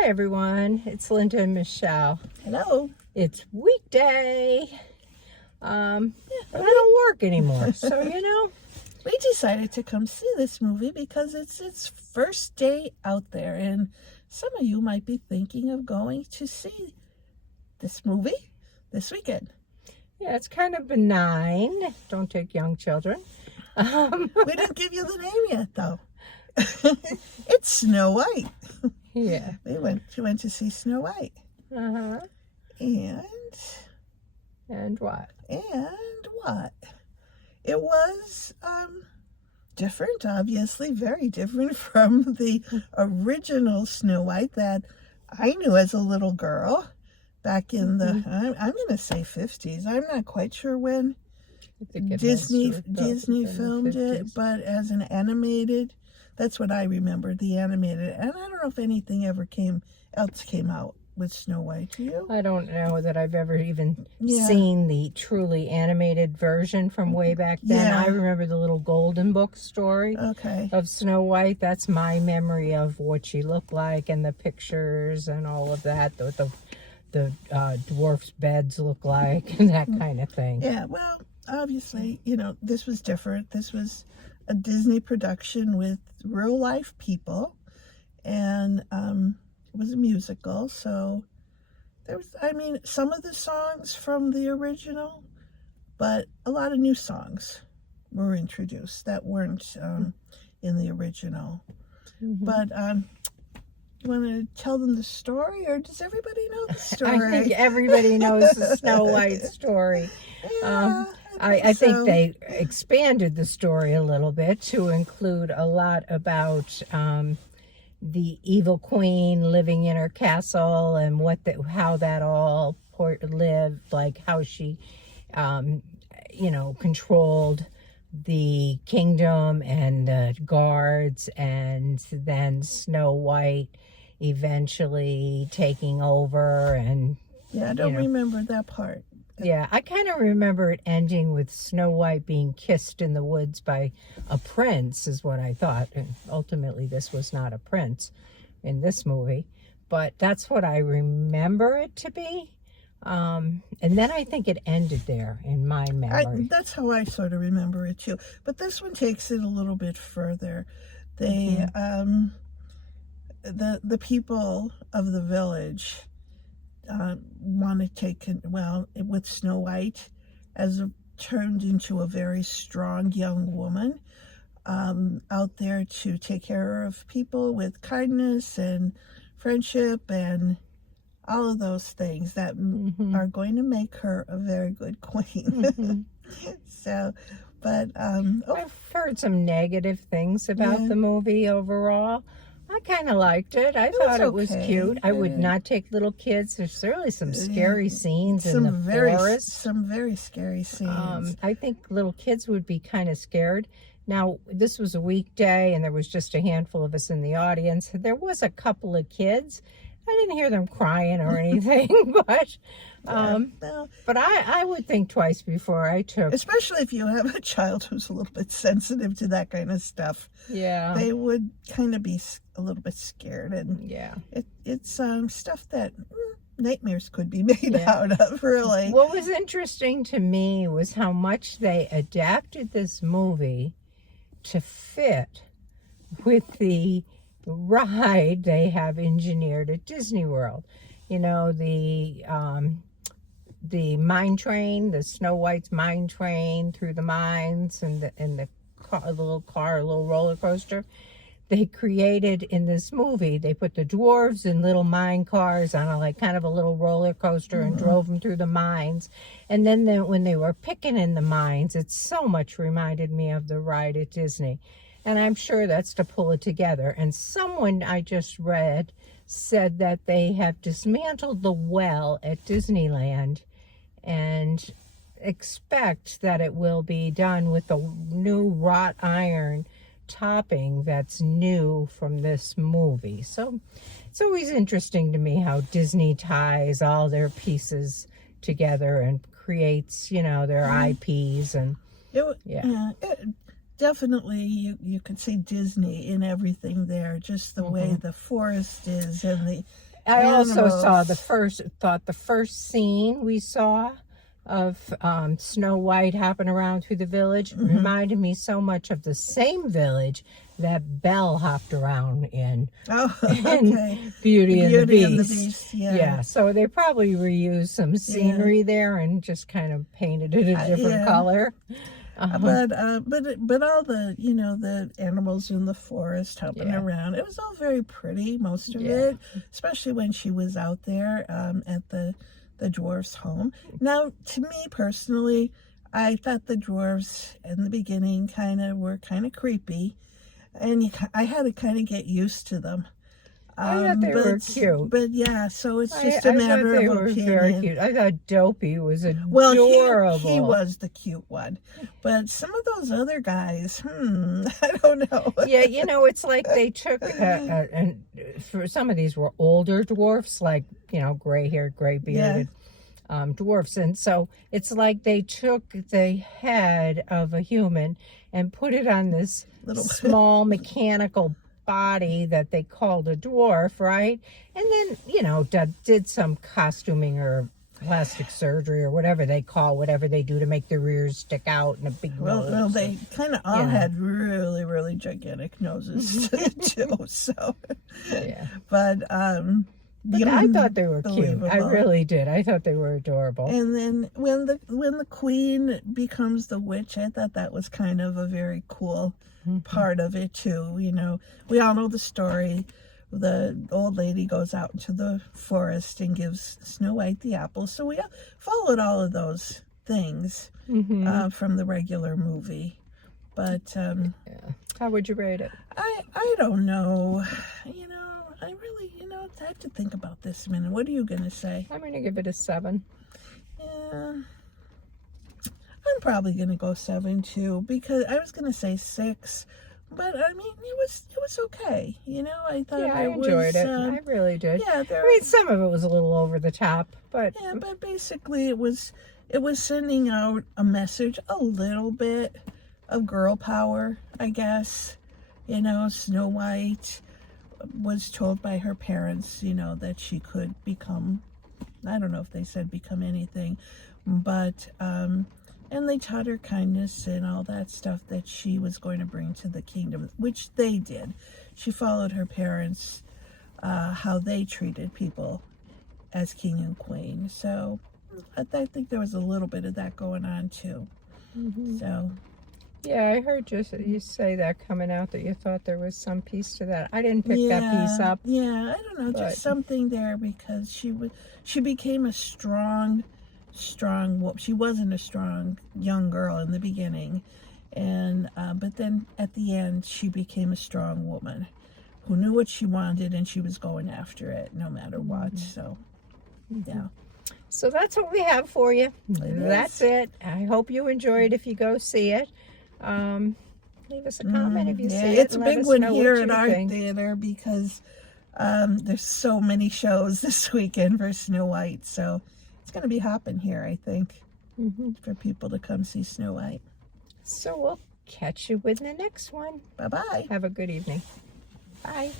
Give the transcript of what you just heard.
Hi everyone, it's Linda and Michelle. Hello. It's weekday. I don't work anymore, so We decided to come see this movie because it's its first day out there, and some of you might be thinking of going to see this movie this weekend. Yeah, it's kind of benign. Don't take young children. We didn't give you the name yet, though. It's Snow White. Yeah. We went to see Snow White. Uh-huh. And what? It was different, obviously, very different from the original Snow White that I knew as a little girl back in the, I'm going to say 50s. I'm not quite sure when Disney filmed it, but as an animated, that's what I remember, the animated. And I don't know if anything ever else came out with Snow White. Do you? I don't know that I've ever even seen the truly animated version from way back then. Yeah. I remember the little golden book story of Snow White. That's my memory of what she looked like and the pictures and all of that, what the dwarfs' beds look like and that kind of thing. Yeah, well, obviously, this was different. This was a Disney production with real life people, and it was a musical, so there was, some of the songs from the original, but a lot of new songs were introduced that weren't in the original. But you want to tell them the story, or does everybody know the story? I think everybody knows the Snow White story. Yeah, I think they expanded the story a little bit to include a lot about the evil queen living in her castle and how that all lived, like how she, controlled the kingdom and the guards, and then Snow White eventually taking over. And I don't remember that part. Yeah, I kind of remember it ending with Snow White being kissed in the woods by a prince, is what I thought. And ultimately, this was not a prince in this movie. But that's what I remember it to be. And then I think it ended there in my memory. That's how I sort of remember it, too. But this one takes it a little bit further. They, the people of the village want to take, with Snow White turned into a very strong young woman out there to take care of people with kindness and friendship and all of those things that are going to make her a very good queen. So, but I've heard some negative things about the movie overall. I kind of liked it. I thought it was cute. I would not take little kids. There's really some scary scenes in the forest. Some very scary scenes. I think little kids would be kind of scared. Now, this was a weekday, and there was just a handful of us in the audience. There was a couple of kids. I didn't hear them crying or anything, but I would think twice before I took. Especially if you have a child who's a little bit sensitive to that kind of stuff. Yeah, they would kind of be a little bit scared, and it's stuff that nightmares could be made out of. Really, what was interesting to me was how much they adapted this movie to fit with the ride they have engineered at Disney World. The mine train, the Snow White's mine train through the mines, and the little roller coaster they created in this movie. They put the dwarves in little mine cars on a little roller coaster and drove them through the mines. And then when they were picking in the mines, it so much reminded me of the ride at Disney. And I'm sure that's to pull it together. And someone I just read said that they have dismantled the well at Disneyland and expect that it will be done with the new wrought iron topping that's new from this movie. So it's always interesting to me how Disney ties all their pieces together and creates, their IPs. And definitely you could see Disney in everything there, just the way the forest is and I also saw animals. the first scene we saw of Snow White hopping around through the village reminded me so much of the same village that Belle hopped around in Oh, in okay. The Beauty and the Beauty and the Beast. Beast, yeah. Yeah, so they probably reused some Yeah. scenery there and just kind of painted it a different Yeah. color. Um, But all the, the animals in the forest hopping yeah, around, it was all very pretty, most of yeah. it, especially when she was out there at the dwarf's home. Now, to me personally, I thought the dwarves in the beginning were kind of creepy, and I had to kind of get used to them. I thought they were But cute. yeah, so it's just a I thought matter they of were very opinion. cute. I thought Dopey was Well, he adorable. was the cute one, but some of those other guys, I don't know. Yeah, it's like they took, and for some of these were older dwarfs, like, gray-haired, Yeah, gray-bearded dwarfs. And so it's like they took the head of a human and put it on this little. small mechanical body that they called a dwarf, right? And then, did some costuming or plastic surgery or whatever they do to make their ears stick out and a big Well, nose. they kind of all had really, really gigantic noses too. So, Yeah. but But I thought they were cute. I unbelievable. really did. I thought they were adorable. And then when the queen becomes the witch, I thought that was kind of a very cool part of it too. We all know the story. The old lady goes out into the forest and gives Snow White the apple. So we followed all of those things from the regular movie. But Yeah. How would you rate it? I don't know. I really, I have to think about this a minute. What are you going to say? I'm going to give it a 7. Yeah, I'm probably going to go 7 too, because I was going to say 6, but I mean, it was okay. I thought Yeah, I it enjoyed was, it. I really did. yeah, I mean, some of it was a little over the top, but yeah, but basically it was sending out a message, a little bit of girl power, I guess. Snow White was told by her parents, that she could become, I don't know if they said become anything, but, and they taught her kindness and all that stuff that she was going to bring to the kingdom, which they did. She followed her parents, how they treated people as king and queen. So I think there was a little bit of that going on too. So yeah, I heard you say that coming out, that you thought there was some piece to that. I didn't pick that piece up. yeah, I don't know, But just something there, because she became a strong, she wasn't a strong young girl in the beginning, and but then at the end she became a strong woman who knew what she wanted, and she was going after it no matter what. So yeah, So that's what we have for you. That's is. it. I hope you enjoy it if you go see it. Leave us a comment if you Yeah, see it. it's a and let big us one know here what at you our think. theater, because there's so many shows this weekend for Snow White, so it's going to be hopping here, I think, for people to come see Snow White. So we'll catch you with the next one. Bye-bye. Have a good evening. Bye.